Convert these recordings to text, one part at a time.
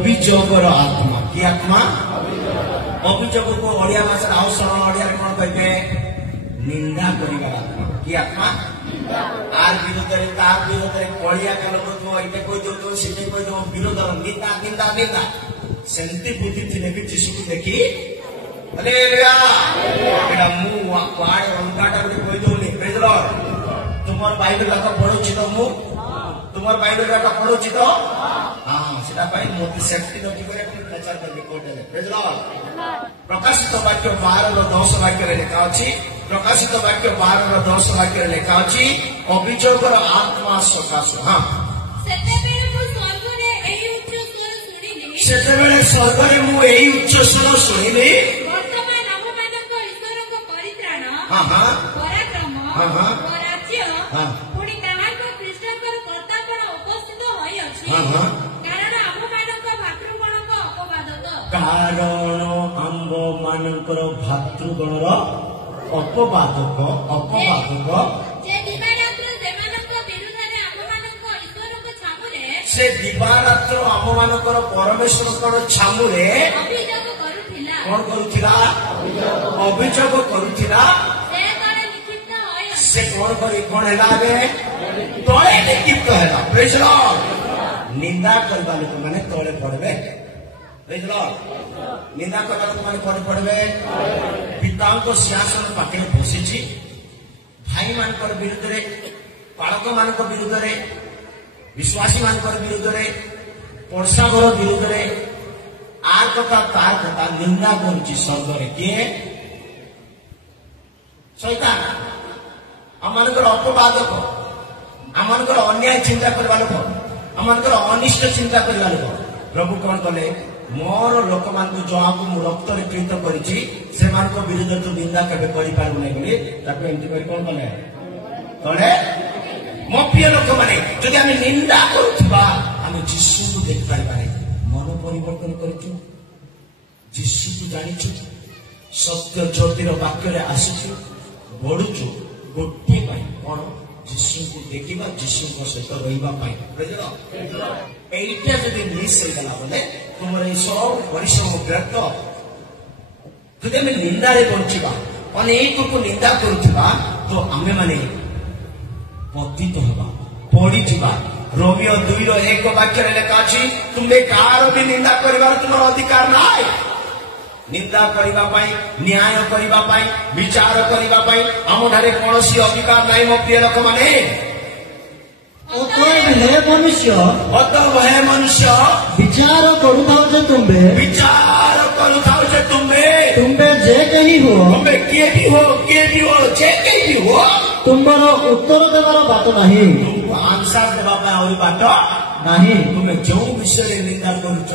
अभियोगर आत्मा कि आत्मा अभियोग को ओडिया भाषा आउ सरल ओडिया कौन कहे निंदा करिवार आत्मा कि आत्मा आर विरोध तार विरोध कलिया लोक ये कही दो से कही दो विरोध निंदा निंदा निंदा सेमती बुद्धि थी भी जीशु को देखी तुम बाइबल पढ़ुची तो मु तुम बाइबल पढ़ुची तो हाँ मत सेफ्टी प्रचार करके प्रकाशित वाक्य 12:10 वाक्य लेखा अच्छी प्रकाशित वाक्य 12:10 वाक्य लेखा अच्छी अभियोगर आत्मा सकाश हाँ सेतेबेले स्वर्गरे मु एई उच्च स्वर सुनिली वर्तमान आममानक ईश्वरक परित्राण हां हां पराक्रम हां राज्य हां पुणी ताहाक ख्रीष्टकर कर्तापण उपस्थित होई अछि हां कारण आममानक भातृगणक अपवादक कारण आममानकर भातृगणर अपवादक जे दिवारात्र सेमानक विरुद्धरे आममानक ईश्वरक छामुरे से दिवारात्र आममानकर परमेश्वरकर छामुरे अभियोग करूथिला कोन करूथिला अभियोग करूथिला से तळे निक्षिप्त होय से कोन करी कोन हैला बे तळे निक्षिप्त हैला प्रेज लॉर्ड निंदा करबा लोक माने तळे पड़बे प्रेज लॉर्ड निंदा करबा लोक माने कोन पड़बे पितांको सिंहासन पाखे बसिछि भाई मानकर विरुद्ध रे पालक मानकर विरुद्ध रे विश्वासी मानकर विरुद्ध रे पड़सा घर विरुद्ध रे आर कथा तार कथा निंदा करुछि स्वर्ग किए शैतान आमनकर अपवादक आमनकर अन्याय चिंता करवा लोक आमनकर अनिष्ट चिंता करवा लोक प्रभु कौन कले मोर लोक मान जहां मु रक्त रे प्रीत करिछि से मान को विरुद्ध तो निंदा केबे करि पारु नै बोली ताके एंति करि कौन कले तळे मो प्रिय लोक माने जदि हम निंदा करूथबा हम जीशु को देख पारिबा मन परिवर्तन करिछु जीशु को जानिछु सत्य ज्योतिर वाक्य रे आसीछु बढुछु गोटे पाई कोन जीशु को देखिबा जीशु को सहित रहिबा पाई बुझलो एइटा जदि मिस हो गला बोले तुमर ए सब परिश्रम व्यर्थ जदि हम निंदा रे बंचिबा अनेक को निंदा करूथबा तो आमे माने पतित होगा पड़ी जीवा रोमियो 2:1 वाक्य लेखा अछि तुमे कार भी निंदा करिवार तुमर अधिकार नाय निंदा करिबा पाई न्याय करिबा पाई विचार करिबा पाई हम ढारे कोनोसी अधिकार नाय मो प्रिय लोक माने अतएव हे मनुष्य विचार करूथाओ जे तुमे तुमे जे कही हो तुमे के भी हो जे कही हो तुमर उत्तर देवार बात नहीं तुमको आंसर देवा पाई और बात नहीं तुमे जो विषय निंदा करूछ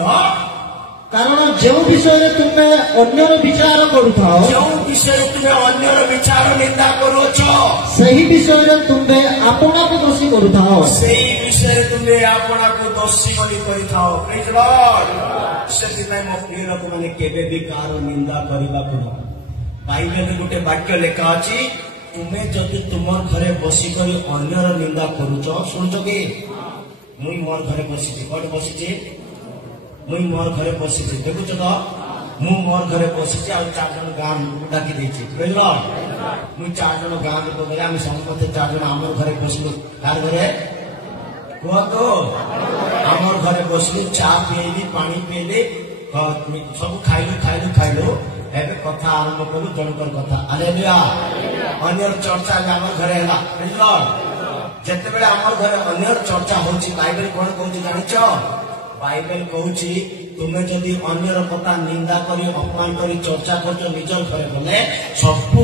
कारण जो विषय तुमे अन्यर विचार करूथाओ जो विषय तुमे अन्यर विचार निंदा करूछ सही विषय तुमे आपना को दोषी करूथाओ सही विषय तुमे आपना को दोषी बनी करिथाओ प्रेज लॉर्ड सेति नै मो प्रिय लोक माने केबे भी कार निंदा करिबा को बाइबल गोटे वाक्य लेखा अछि तुमे जदि तुमर घरे बसी करी अन्यर निंदा करूछ सुनछ कि मुई मोर घरे बसिछि कोड बसिछि मुई मोर घरे बसिछि देखुछ तो मु मोर घरे बसिछि आ 4 जन गाम डाकी देछि प्रेज लॉर्ड मुई 4 जन गाम को गले हम समस्त 4 जन हमर घरे बसिलु कार घरे को तो हमर घरे बसिलु चा पिएली पानी पिएली सब खाइलु एबे कथा आरंभ करू जनकर कथा हालेलुया अन्यर चर्चा हमर घरे हला प्रेज लॉर्ड जते बेले हमर घरे अन्यर चर्चा होछि बाइबल कोन कहूछि जानिछो बाइबल कहूछि तुमे जदि अन्यर कथा निंदा करी अपमान करी चर्चा करछो निजर घरे बोले सबु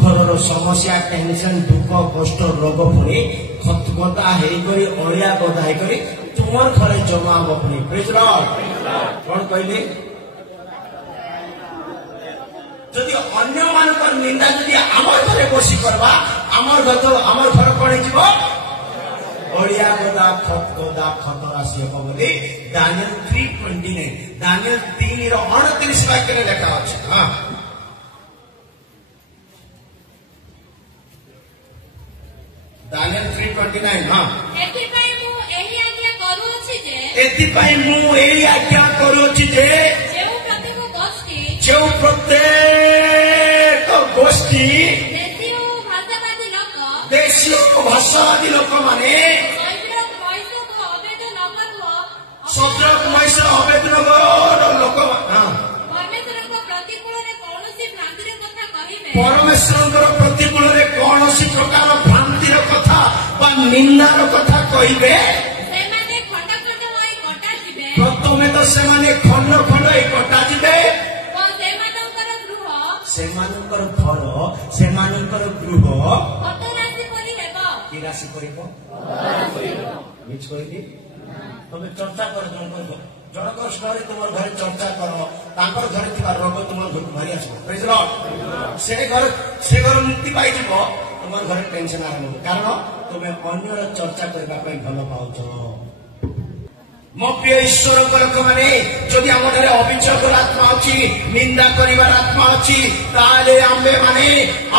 घरर समस्या टेंशन दुख कष्ट रोग पड़ी खतगता हेई करी अलिया गदा हेई करी तुमर घरे जमा हो पड़ी प्रेज लॉर्ड कोन कहली जदि अन्य मानकर निंदा जदि आमर घरे बसी करबा आमर घर कोन जीव ओडिया गदा खतरा से बोली दानियल 3:29 दानियल 3:29 वाक्य में लिखा अछि हां दानियल 3:29 हां एथि पई मु एही आज्ञा करू अछि जे एथिपाई मु एई आज्ञा करूची जे जो प्रत्येक गोष्ठी देशी भाषावादी लोक माने सद्रक महेश अवेदनगर लोक परमेश्वर प्रतिकूल कौन प्रकार भ्रांतिर कथा निंदार कथा कहे प्रथम तो से खंड खंड कटा जे सेमानकर फल सेमानकर गृह कि राशि तुम चर्चा कर जनक स्टोरी तुम घर चर्चा कर घरे थी रोग तुम घर भारी आस से घर मुक्ति पाई तुम घर टेंशन आरंभ कारण तुम्हें अन्यर चर्चा करने भल पाच मो प्रिय ईश्वर लोक मैंने जदि आम घर अभियोग आत्मा अच्छी निंदा कर आत्मा अच्छी आम्बे माने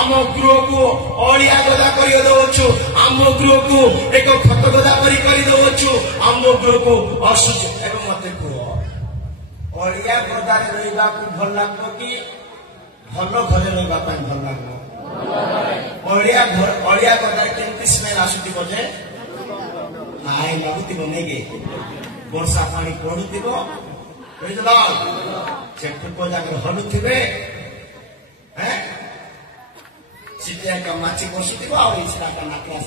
आम गृह को अलिया गदा कर दौचु आम गृह को एक खत गदा कर दौचु आम गृह को असुच एवं मत कह अलिया गदार रहा भल लगे कि भल घर रहा भल लगे अलिया गदार केमती स्मेल आसुव जे हाय लगुव नहीं वर्षा पानी पड़ुव से ठुक जाकर हलुवे सीटिया का माची बसुव नाकला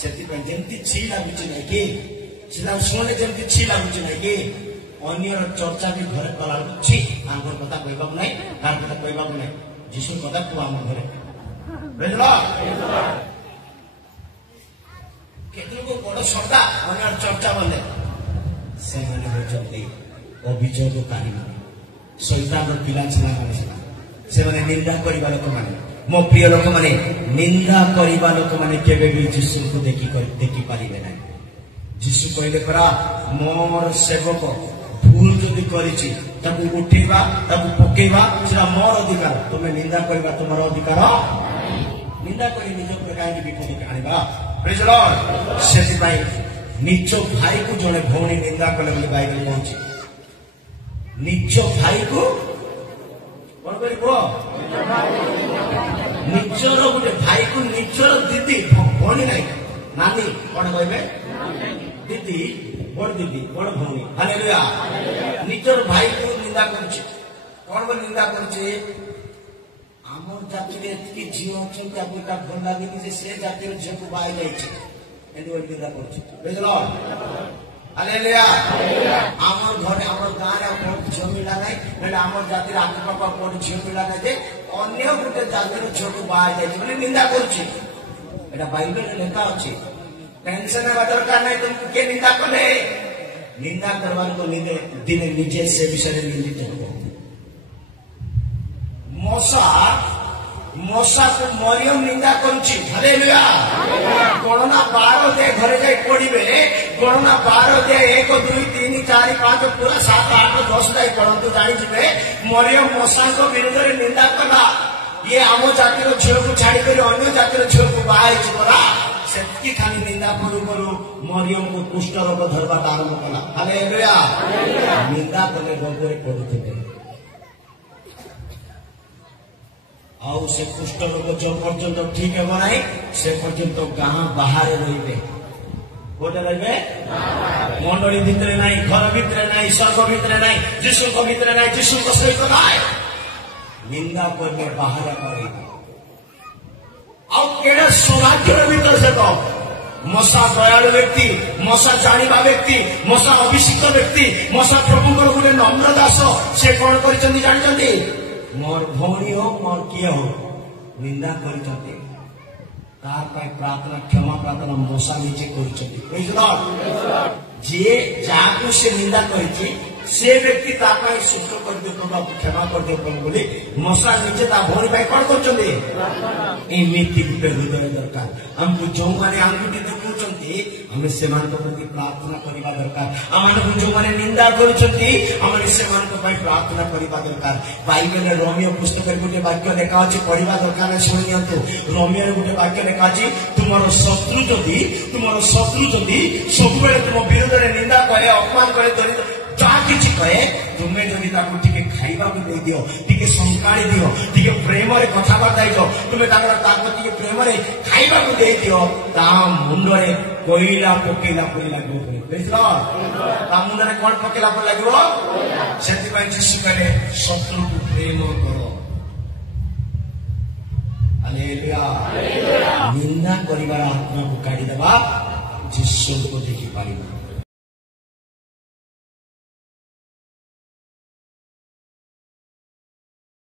से जमी छि लगुच ना कि शुणले जमी छि लगुच ना कि अन्य चर्चा भी घरे कला छि आंकर कथा कहवा ना तार कथा कहवा ना जीशु कथा कह आम घरे केतु बड़ सदा अन्य चर्चा बोले से अभियोगकारी शैतान पिला छला से निंदा करवा लोक मैंने मो प्रिय लोक मैंने निंदा करवा लोक मैंने केवे भी जीशु को देखी पारे ना जीशु कहले परा मोर सेवक भूल जदि करी उठेवा पकेवा से मोर अधिकार तुम्हें निंदा करवा तुम अधिकार निंदा कर निज कहीं विपद आने से निज भाई को जड़े भौणी निंदा कले बाइबल कहूँ निज भाई को कौन कर निजर गोटे भाई को निजर दीदी भौणी ना नानी कौन कहे दीदी बड़ दीदी बड़ भौणी हालेलुया निजर भाई को निंदा कर निंदा कर जाति झी अच्छी भल लगे से जाति झील को बाहर निंदा कर आम घरे आम गाँव झील मिला ना आम जाति आखपाख कौन झील मिला ना अन्य गोटे जाति झील को बाहर जाए निंदा कर बाइबल लेखा अच्छी टेंशन हवा दरकार नहीं तुमको किए निंदा कले निंदा करवार को दिने निजे से विषय निंदित हो मशा को मरियम निंदा करुच्ची हालेलुया गणना 12 दे घरे जाई पड़िबे गणना 12 दे 1 2 3 4 5 पूरा 7 8 10 जाई पड़ंतु जाई जिबे मरियम मशा को विरुद्ध रे निंदा कला ये आम जातिर झील को छाड़ी कर अन्य जातिर झील को बाहर पड़ा से खाली निंदा करू करू मरियम को कुष्ठ रोग धरवा आरंभ कला हालेलुया निंदा कले रोग पड़ुथिबे आउ से कुष्ठ रोग जो पर्यंत ठीक है ना से पर्यंत गाँ बाहर रे गोटे रे मंडली भितर ना घर भितर ना स्वर्ग भितर ना जीशु भितर ना जीशु सहित ना निंदा करने बाहर करे आड़े सौभाग्य भीतर से तो मशा दयालु व्यक्ति मशा जाना व्यक्ति मशा अभिषिक्त व्यक्ति मशा प्रभु गोटे नम्र दास से कौन कर जानते मोर भौणी हो मोर किए हो निंदा कर प्रार्थना क्षमा प्रार्थना मशा निजे कर से निंदा कर से व्यक्ति सुख कर दियो प्रभु क्षमा कर दियो प्रभु बोली मशा निजे ता भौणी कौन करमती हृदय दरकार आमको जो मैंने आंगुठी देखुंटे आम से प्रति प्रार्थना करने दरकार आम जो मैंने निंदा कर प्रार्थना करने दरकार बाइबल रोमियो पुस्तक गोटे वाक्य लेखा अच्छे पढ़ा दरकार शुणी रोमियो गोटे वाक्य लेखा अच्छी तुम शत्रु जदि सब तुम विरोध में निंदा करे अपमान करे जहाँ किसी कहे तुम्हें जदि टे खाइबा दे दियो टे संकाड़ी दियो टे प्रेम कथबार्ता हो तुम्हें प्रेम खाइबा दे दियो मुंडे कोईला पकेला परी लगे मुंडे कौन पकेला परी लगे से जीशु कहे शत्रु को प्रेम करो निंदा कर आत्मा को काढ़ीदेवा जीशु को देखी पार